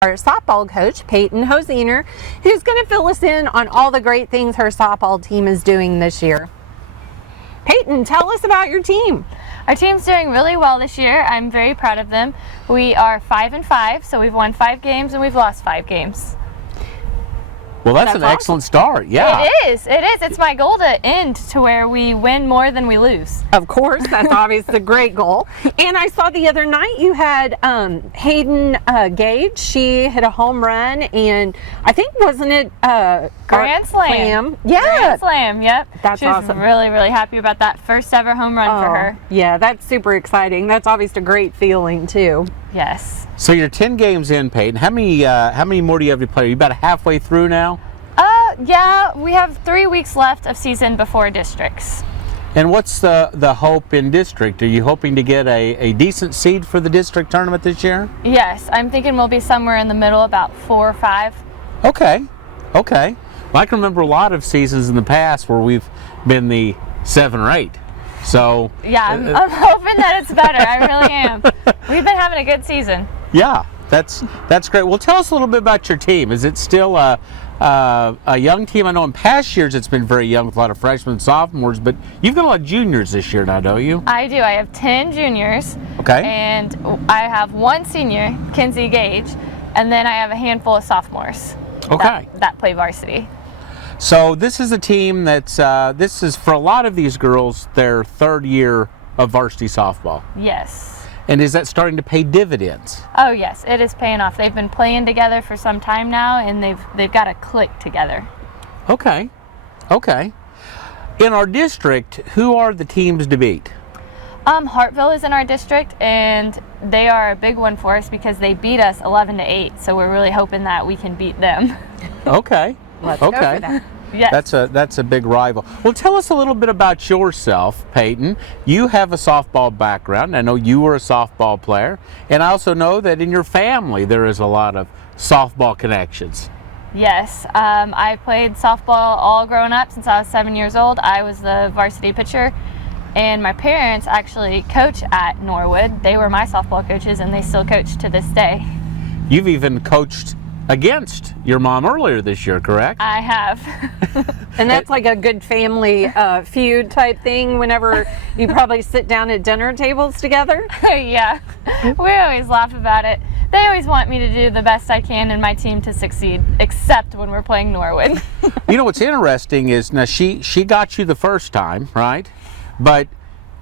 our softball coach, Payton Hosiner, who's going to fill us in on all the great things her softball team is doing this year. Payton, tell us about your team. Our team's doing really well this year. I'm very proud of them. We are 5-5, so we've won 5 games and we've lost 5 games. Well, that's an excellent start. Yeah. It is. It's my goal to end to where we win more than we lose. Of course, that's obviously a great goal. And I saw the other night you had Hayden Gage. She hit a home run, and I think, wasn't it Grand Slam? Yeah. Grand Slam, yep. That's awesome. She was really, really happy about that first ever home run for her. Yeah, that's super exciting. That's obviously a great feeling, too. Yes. So you're 10 games in, Payton. How many more do you have to play? Are you about halfway through now? Yeah, we have 3 weeks left of season before districts. And what's the hope in district? Are you hoping to get a decent seed for the district tournament this year? Yes, I'm thinking we'll be somewhere in the middle, about 4 or 5. Okay. Well, I can remember a lot of seasons in the past where we've been the 7 or 8. So yeah, I'm hoping that it's better. I really am. We've been having a good season. Yeah, that's great. Well, tell us a little bit about your team. Is it still a young team? I know in past years it's been very young with a lot of freshmen and sophomores, but you've got a lot of juniors this year now, don't you? I do. I have 10 juniors. Okay. And I have 1 senior, Kinsey Gage, and then I have a handful of sophomores. Okay. That play varsity. So this is a team that's, this is for a lot of these girls their 3rd year of varsity softball. Yes. And is that starting to pay dividends? Oh yes, it is paying off. They've been playing together for some time now, and they've got to click together. Okay. In our district, who are the teams to beat? Hartville is in our district, and they are a big one for us because they beat us 11-8. So we're really hoping that we can beat them. Okay. Let's go for that. Yes. That's a big rival. Well, tell us a little bit about yourself, Payton. You have a softball background. I know you were a softball player, and I also know that in your family there is a lot of softball connections. Yes, I played softball all growing up since I was 7 years old. I was the varsity pitcher, and my parents actually coach at Norwood. They were my softball coaches, and they still coach to this day. You've even coached against your mom earlier this year, correct? I have. And that's like a good family feud type thing whenever you probably sit down at dinner tables together. Yeah, we always laugh about it. They always want me to do the best I can and my team to succeed, except when we're playing Norwood. You know what's interesting is, now she got you the first time, right? But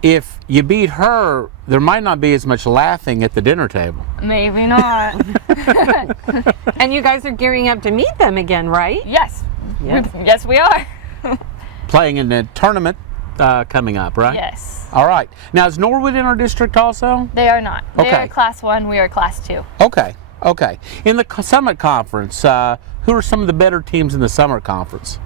if you beat her, there might not be as much laughing at the dinner table. Maybe not. And you guys are gearing up to meet them again, right? Yes. Yes. Yes, we are. Playing in the tournament coming up, right? Yes. All right. Now, is Norwood in our district also? They are not. They Okay. are Class 1, we are Class 2. Okay. In the Summit Conference, who are some of the better teams in the Summit Conference?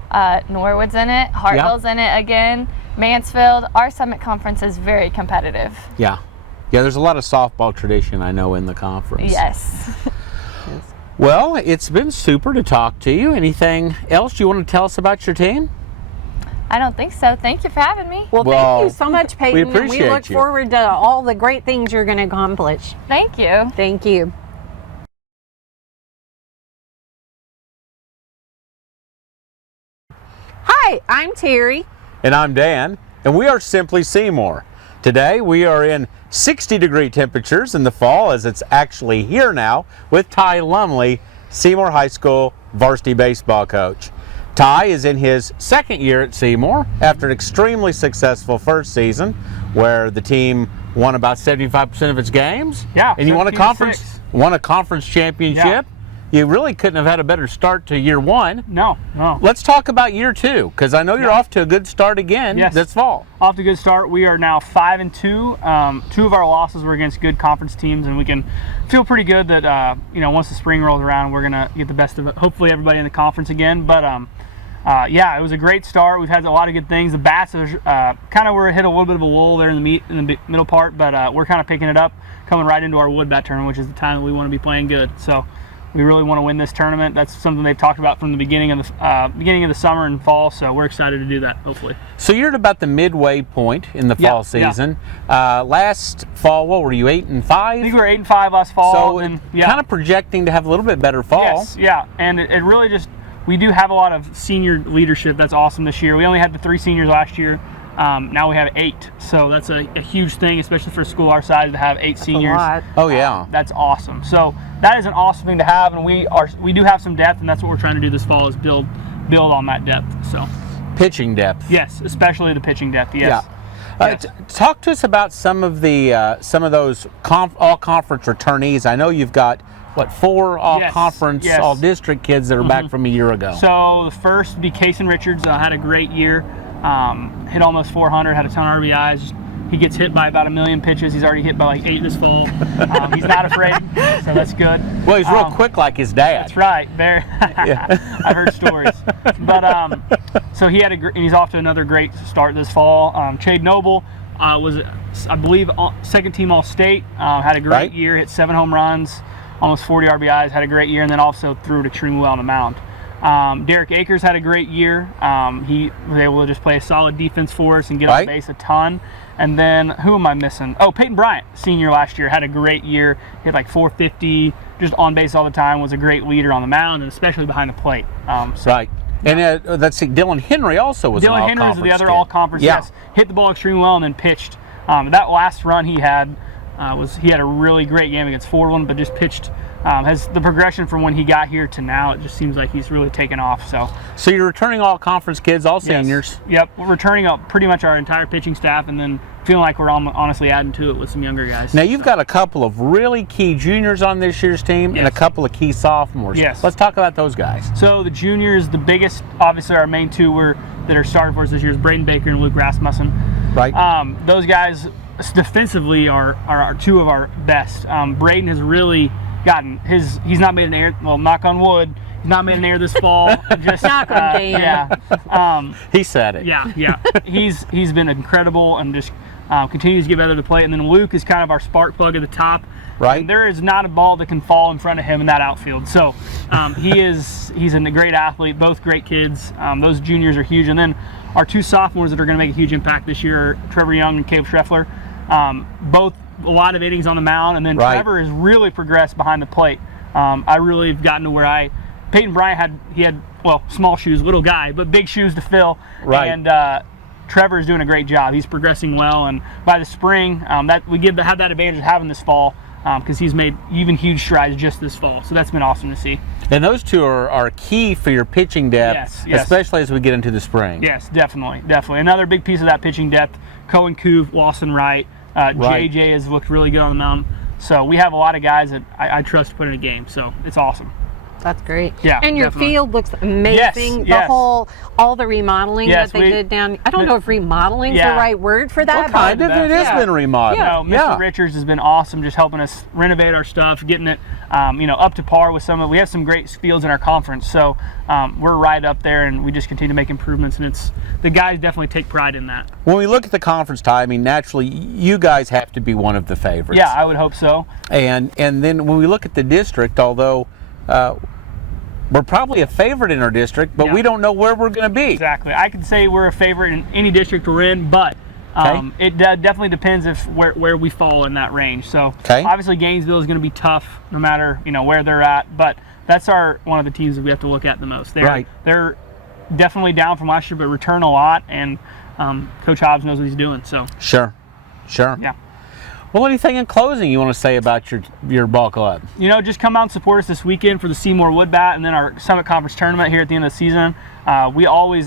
Norwood's in it, Hartville's in it again, Mansfield. Our Summit Conference is very competitive. Yeah, there's a lot of softball tradition, I know, in the conference. Yes. Well, it's been super to talk to you. Anything else you want to tell us about your team? I don't think so. Thank you for having me. Well, thank you so much, Payton. we and appreciate we look you. forward to all the great things you're going to accomplish. Thank you. Thank you. Hi, I'm Terry. And I'm Dan, and we are Simply Seymour. Today we are in 60-degree temperatures in the fall, as it's actually here now, with Ty Lumley, Seymour High School varsity baseball coach. Ty is in his 2nd year at Seymour after an extremely successful first season where the team won about 75% of its games. Yeah, And you won a 17-6. conference championship. Yeah. You really couldn't have had a better start to year 1. No. Let's talk about year 2, because I know you're off to a good start again this fall. Off to a good start. We are now 5-2. 2 of our losses were against good conference teams, and we can feel pretty good that once the spring rolls around, we're gonna get the best of it. Hopefully, everybody in the conference again. But it was a great start. We've had a lot of good things. The bats are kind of hit a little bit of a lull there in the middle part, but we're kind of picking it up, coming right into our wood bat tournament, which is the time that we want to be playing good. So. We really want to win this tournament. That's something they've talked about from the beginning of the summer and fall. So we're excited to do that, hopefully. So you're at about the midway point in the fall season. Last fall, what were you, 8-5? I think we were 8-5 last fall. So and kind of projecting to have a little bit better fall. Yes, yeah, and it really just, we do have a lot of senior leadership. That's awesome this year. We only had the 3 seniors last year. Now we have 8, so that's a huge thing, especially for a school our size to have 8 seniors. A lot. Oh yeah, that's awesome. So that is an awesome thing to have, and we do have some depth, and that's what we're trying to do this fall is build on that depth. So pitching depth. Yes, especially the pitching depth. Yes. Yeah. Yes. Talk to us about some of those all conference returnees. I know you've got 4 all conference, all district kids that are back from a year ago. So the first would be Casey Richards. Had a great year. Hit almost 400, had a ton of RBIs. He gets hit by about 1 million pitches. He's already hit by like 8 this fall. He's not afraid, so that's good. Well, he's real quick like his dad. That's right. Very. I've heard stories. But so he's off to another great start this fall. Chade Noble was, I believe, second team All-State. Had a great year. Hit 7 home runs, almost 40 RBIs. Had a great year, and then also threw it extremely well on the mound. Derek Akers had a great year. He was able to just play a solid defense for us and get on base a ton. And then, who am I missing? Oh, Payton Bryant, senior last year, had a great year. Hit like 450, just on base all the time, was a great leader on the mound, and especially behind the plate. And let's see, Dylan Henry also was an all-conference. Dylan Henry was the other all-conference, yes. Hit the ball extremely well and then pitched. That last run he had, he had a really great game against Fordland, but just pitched. Has the progression from when he got here to now, it just seems like he's really taken off. So you're returning all conference kids, all seniors. Yep, we're returning pretty much our entire pitching staff, and then feeling like we're honestly adding to it with some younger guys. Now you've got a couple of really key juniors on this year's team and a couple of key sophomores. Yes. Let's talk about those guys. So the juniors, the biggest, obviously our main 2 that are starting for us this year is Braden Baker and Luke Rasmussen. Right. Those guys defensively are 2 of our best. Braden has really gotten he's not made an error. Well, knock on wood, he's not made an error this fall. Just knock on Dan. Yeah. He said it. Yeah. He's been incredible and just continues to give other to play. And then Luke is kind of our spark plug at the top. Right. And there is not a ball that can fall in front of him in that outfield. So he's a great athlete. Both great kids. Those juniors are huge. And then our 2 sophomores that are going to make a huge impact this year are Trevor Young and Caleb Schreffler. Both a lot of innings on the mound, and then Trevor has really progressed behind the plate. I really have gotten to where Payton Bryant had small shoes, little guy, but big shoes to fill. Right. And Trevor is doing a great job. He's progressing well, and by the spring, have that advantage of having this fall because he's made even huge strides just this fall. So that's been awesome to see. And those 2 are key for your pitching depth, yes. especially as we get into the spring. Yes, definitely. Another big piece of that pitching depth, Cohen Koof, Lawson Wright. JJ has looked really good on the mound. So we have a lot of guys that I trust to put in a game. So it's awesome. That's great. Yeah, and your definitely. field looks amazing. Yes. All the remodeling that they did down. I don't know if remodeling is the right word for that. Well, kind of. It has been remodeled. Mr. Richards has been awesome, just helping us renovate our stuff, getting it, up to par with we have some great fields in our conference. So we're right up there, and we just continue to make improvements. And the guys definitely take pride in that. When we look at the conference tie, I mean, naturally, you guys have to be one of the favorites. Yeah, I would hope so. And then when we look at the district, although we're probably a favorite in our district, but we don't know where we're going to be. Exactly. I could say we're a favorite in any district we're in, but it definitely depends where we fall in that range. So obviously Gainesville is going to be tough no matter where they're at, but that's one of the teams that we have to look at the most. They're definitely down from last year, but return a lot, and Coach Hobbs knows what he's doing. So Sure. Yeah. Well, anything in closing you want to say about your ball club? Just come out and support us this weekend for the Seymour Wood Bat and then our Summit Conference tournament here at the end of the season. I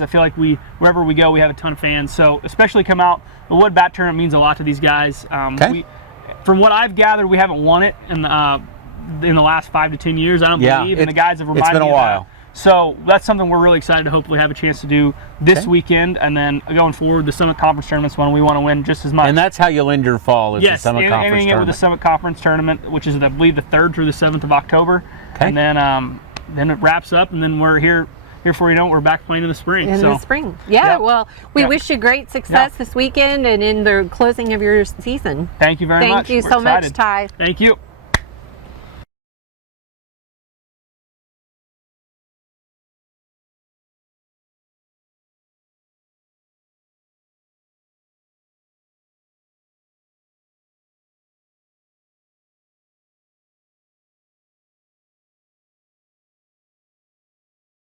feel like wherever we go, we have a ton of fans. So especially come out. The Wood Bat tournament means a lot to these guys. From what I've gathered, we haven't won it in the last 5 to 10 years. I don't believe, and the guys have reminded me of that. It's been a while. So that's something we're really excited to hopefully have a chance to do this weekend, and then going forward, the Summit Conference tournament's one we want to win just as much. And that's how you'll end your fall, is the Summit Conference tournament. Ending it with the Summit Conference tournament, which is, I believe, the 3rd through the 7th of October. And then it wraps up, and then we're here before you know it, we're back playing in the spring. The spring. Yeah, well, we wish you great success this weekend and in the closing of your season. Thank you very much. Thank you so much, Ty. Thank you.